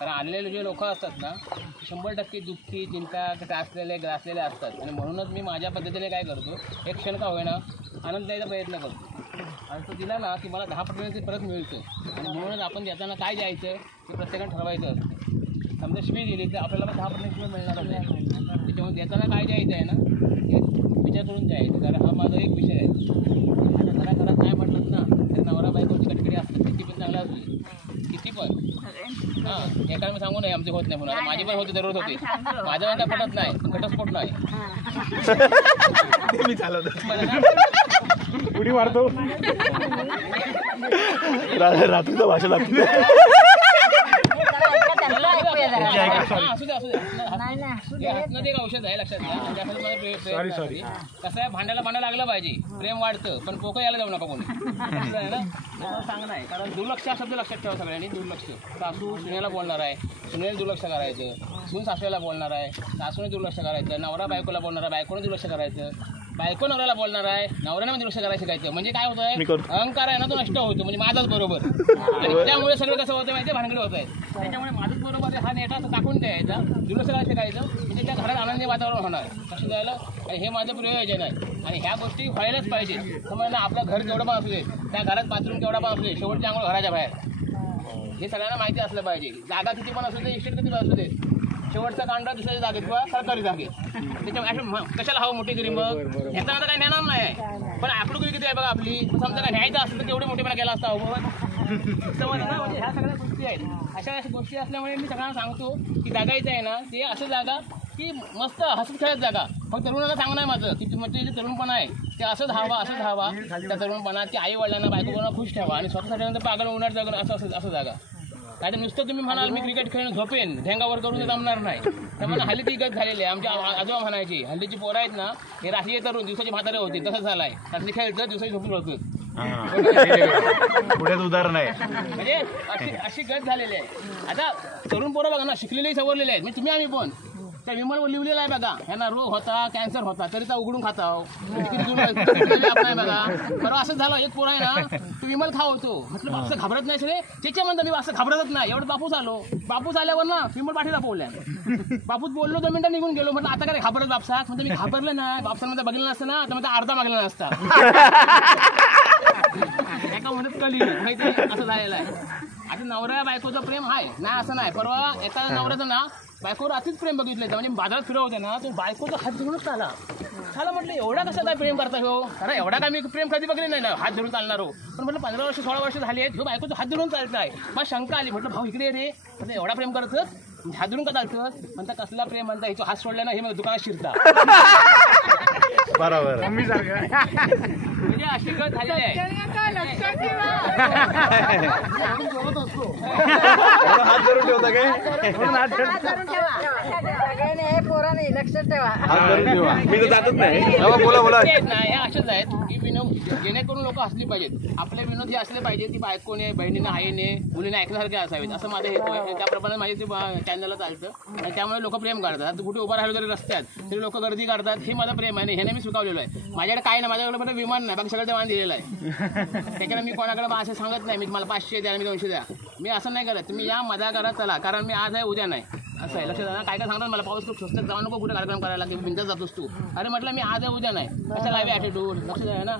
कारण आलेले जे लोक असतात ना 100% दुःखी चिंता ग्रासलेले असतात आणि म्हणूनच मी माझ्या पद्धतीने काय करतो एक क्षण का होईना आनंद द्यायचा प्रयत्न करतो आणि तो दिला ना की मला 10 पटीने परत मिळतो आणि म्हणूनच आपण देताना काय द्यायचं ते प्रत्येकाने ठरवायचं असतं. समजा शिवी दिली तर आपल्याला पण 10 पटीने शिवी मिळणार नाही. त्याच्यामुळे देताना काय द्यायचं आहे ना हे विचार करून द्यायचं. कारण हा माझा एक विषय आहे. आता घरात काय म्हटलं ना तर नवरा बायकोची कटकडी असतात किती पण चांगला असली किती पण हां एकाला मी सांगू नये आमचे होत नाही म्हणून माझी पण होते जरूर होते माझं म्हणता पटत नाही पण घटस्फोट नाही मी चालवतो उडी मारतो रात्रीचं भाषा लागते हसणं एक औषध आहे लक्षात घ्या. कसं आहे भांड्याला लागलं पाहिजे प्रेम वाढतं पण पोकं यायला जाऊ नका कोणी आहे ना सांगणं आहे. कारण दुर्लक्ष हा शब्द लक्षात ठेवा सगळ्यांनी. दुर्लक्ष सासू सुनेला बोलणार आहे सुनेला दुर्लक्ष करायचं सून सासूला बोलणार आहे सासूने दुर्लक्ष करायचं नवरा बायकोला बोलणार आहे बायकोने दुर्लक्ष करायचं बायको नवऱ्याला बोलणार आहे नवऱ्याने दुर्लक्ष करायला शिकायचं. म्हणजे काय होतंय अहंकार आहे ना तो नष्ट होतो म्हणजे माझाच बरोबर आणि त्यामुळे सगळं कसं होतं माहिती भानगडी होत आहे. त्याच्यामुळे माझंच बरोबर हा नेटा टाकून द्यायचा दुर्लक्ष करायला शिकायचं म्हणजे त्या घरात आनंदी वातावरण होणार कसं जायला आणि हे माझं प्रयोजन आहे. आणि ह्या गोष्टी व्हायलाच पाहिजे. समजा आपलं घर केवढं पण असू दे त्या घरात बाथरूम केवढा पण असू दे शेवटच्या आंघोळ घराच्या बाहेर हे सगळ्यांना माहिती असलं पाहिजे. जागा किती पण असू दे इस्टेट किती पण असू दे शेवटचा कांडा दुसऱ्या जागेत किंवा सरकारी जागेत त्याच्यामुळे कशाला हवं मोठी गिरी मग ह्याचा आता काही ज्ञान नाही पण आकडूगिरी किती आहे बघा आपली समजा काय न्यायचं असलं तर तेवढे मोठेपणा केला असता समज ना म्हणजे ह्या सगळ्या गोष्टी आहेत. अशा गोष्टी असल्यामुळे मी सगळ्यांना सांगतो की जागायचं आहे ना ते असं जागा की मस्त हसत खेळत जागा. मग तरुणाला सांगणं आहे माझं की म्हणजे जे तरुणपणा आहे ते असंच हवा त्या तरुणपणा की आई वडिलांना बायकोपणाला खुश ठेवा आणि स्वतःसाठी पागल होणार जगणं असं जागा. काय तर नुसतं तुम्ही म्हणाल मी क्रिकेट खेळून झोपेन धेंगावर करून जमणार नाही. त्यामुळे हल्ली ती गत झालेली आहे. आमच्या आजोबा म्हणायची हल्लीची पोरं आहेत ना हे राष्ट्रीय तरुण दिवसाची म्हातारे होते तसंच झालं आहे. रात्री खेळतं दिवसाची झोपून होतं पुढे उदाहरण आहे म्हणजे अशी गत झालेली आहे. आता तरुण पोरं बघा ना शिकलेले सवरलेले आहेत म्हणजे तुम्ही आम्ही पण त्या विमलवर लिहिलेलं आहे बघा ह्यांना रोग होता कॅन्सर होता तरी त्या उघडून खाता नाही बघा. बरं असं झालं एक पोर आहे ना तो विमल खाव होतो म्हटलं बापसा घाबरत नाही सगळे त्याच्या म्हणता मी असं घाबरतच नाही एवढं बापूस आल्यावर ना विमल पाठीला पोहल्या बापूस बोललो 2 मिनिटं निघून गेलो म्हटलं आता काय घाबरत बापसा म्हणजे मी घाबरलं नाही बापसामध्ये बघितलं नसतं ना तर मग अर्धा मागला नसता एका म्हणत कली माहिती असं झालेलं आहे. आता नवऱ्या बायकोचं प्रेम आहे नाही असं नाही. परवा एका नवऱ्याचं ना बायकोवर अतिच प्रेम बघितलं म्हणजे बाजारात फिरवते ना तो बायकोचा हात धरूनच चाला म्हटलं एवढा कसं काय प्रेम करता हो कारण एवढा काय मी प्रेम कधी बघले नाही ना हात धरून चालणार हो. पण म्हटलं 15 वर्ष 16 वर्ष झाली आहेत बायकोचं हात धरून चालत आहे. मग शंका आली म्हटलं भाऊ इकडे रे म्हटलं एवढा प्रेम करतच हात धरून का चालतंच म्हणता कसला प्रेम म्हणता हिचा हात सोडला ना हे मग दुकानात शिरता बरोबर म्हणजे अशी गत झालेली आहे. हात धरून ठेवता काय लक्षात ठेवा मी तर जातच नाही. बोला हे असेच आहेत की विनोद जेणेकरून लोक हसली पाहिजेत. आपले विनोद हे असले पाहिजे की बायकोने बहिणीने आईने मुलीने ऐकण्यासारखे असावेत असं माझं हेतू आहे. त्याप्रमाणे माझे ते चॅनलला चालतं आणि त्यामुळे लोक प्रेम करतात. आता कुठे उभा राहिलो तरी रस्त्यात तरी लोक गर्दी करतात. हे माझं प्रेम आहे आणि हे मी स्वीकारलेलं आहे. माझ्याकडे काय नाही माझ्याकडे फक्त विमान नाही बाकी सगळं ते मान दिलेलं आहे. त्याच्यानं मी कोणाकडे असं सांगत नाही मी मला 500 द्या मी 200 द्या मी असं नाही करत. तुम्ही या मजा करा चला कारण मी आज आहे उद्या नाही असं आहे. लक्षात काय सांगतात मला पाऊस खूप स्वस्त जाऊ नको कुठे कार्यक्रम करायला की बिंदास जातोस तू अरे म्हटलं मी आज आहे उद्या नाही कसं लावे ॲटिट्यूड लक्षात आहे ना.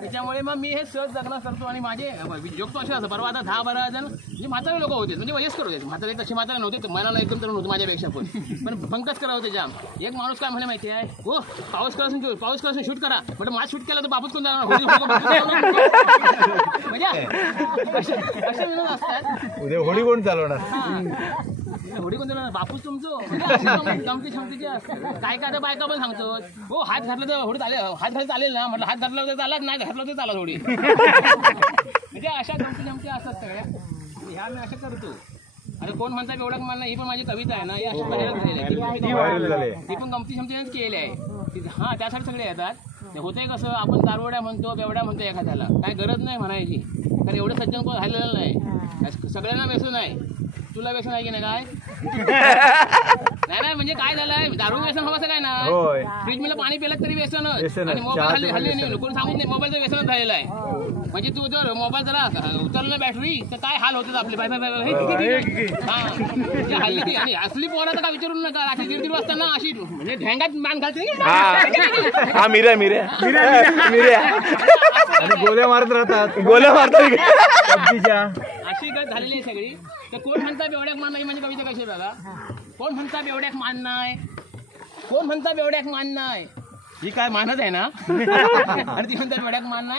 त्याच्यामुळे मग मी हे सहज जगणं करतो आणि माझे जोगतो असे असं परवा आता 10-12 जण म्हणजे म्हातारे लोक होते म्हणजे वयस्कर होते म्हातारे तसे म्हातारे नव्हते मनाला एकदम तरुण होतं माझ्यापेक्षा पण पंकज करा होते जाम. एक माणूस काय म्हणे माहिती आहे हो पाऊस करायचं शूट करा म्हटलं माझ शूट केला तर बापूच कोण जाणार म्हणजे असे विनोद असतात. उद्या होडी कोण चालवणार होडी कोण दिला बापूस तुमचं गमती क्षमतेची असते. काय काय बायका पण सांगतो हो हात घातला तर होडी हात घातला चालेल ना म्हटलं हात घातला तर चालत नाही घातला तर चालत होडी म्हणजे अशा गमती असतात सगळ्या ह्या मी असं करतो. अरे कोण म्हणतात एवढं म्हणणं ही पण माझी कविता आहे ना ही अशी व्हायरल झाली ती पण गमती क्षमतेनेच केली आहे. हां त्यासाठी सगळे येतात. ते होतंय कसं आपण दारवड्या म्हणतो बेवड्या म्हणतो एखाद्याला काय गरज नाही म्हणायची कारण एवढं सज्जन कोण राहिलेलं नाही. सगळ्यांना व्यसन आहे. तुला व्यसन आहे की नाही काय नाही म्हणजे काय झालंय दारू व्यसन हवं काय ना फ्रीज मध्ये पाणी पिलं तरी व्यसन आणि मोबाईल हल्ली कोण सांगून नाही मोबाईलचं व्यसनच झालेलं आहे. म्हणजे तू जर मोबाईल जरा उचलला बॅटरी तर काय हाल होतात आपले बाय बाय बाय बाय. हे किती? हा. ते हल्ली ती आणि असली पोरं तर काय विचारू नका रात्री 1:30 वाजता ना अशी म्हणजे ढेंगात मान घालते हा मिऱ्या आणि गोल्या मारत राहतात गोल्या मारतात पबजीच्या. अशी गत झालेली आहे सगळी. तर कोण म्हणता बेवड्याक मान नाही म्हणजे कविता कशी दादा कोण म्हणता बेवड्याक मान नाही कोण म्हणता बेवड्याक मान नाही ही काय मानत आहे ना आणि ती म्हणतात बेवड्याक मान नाही.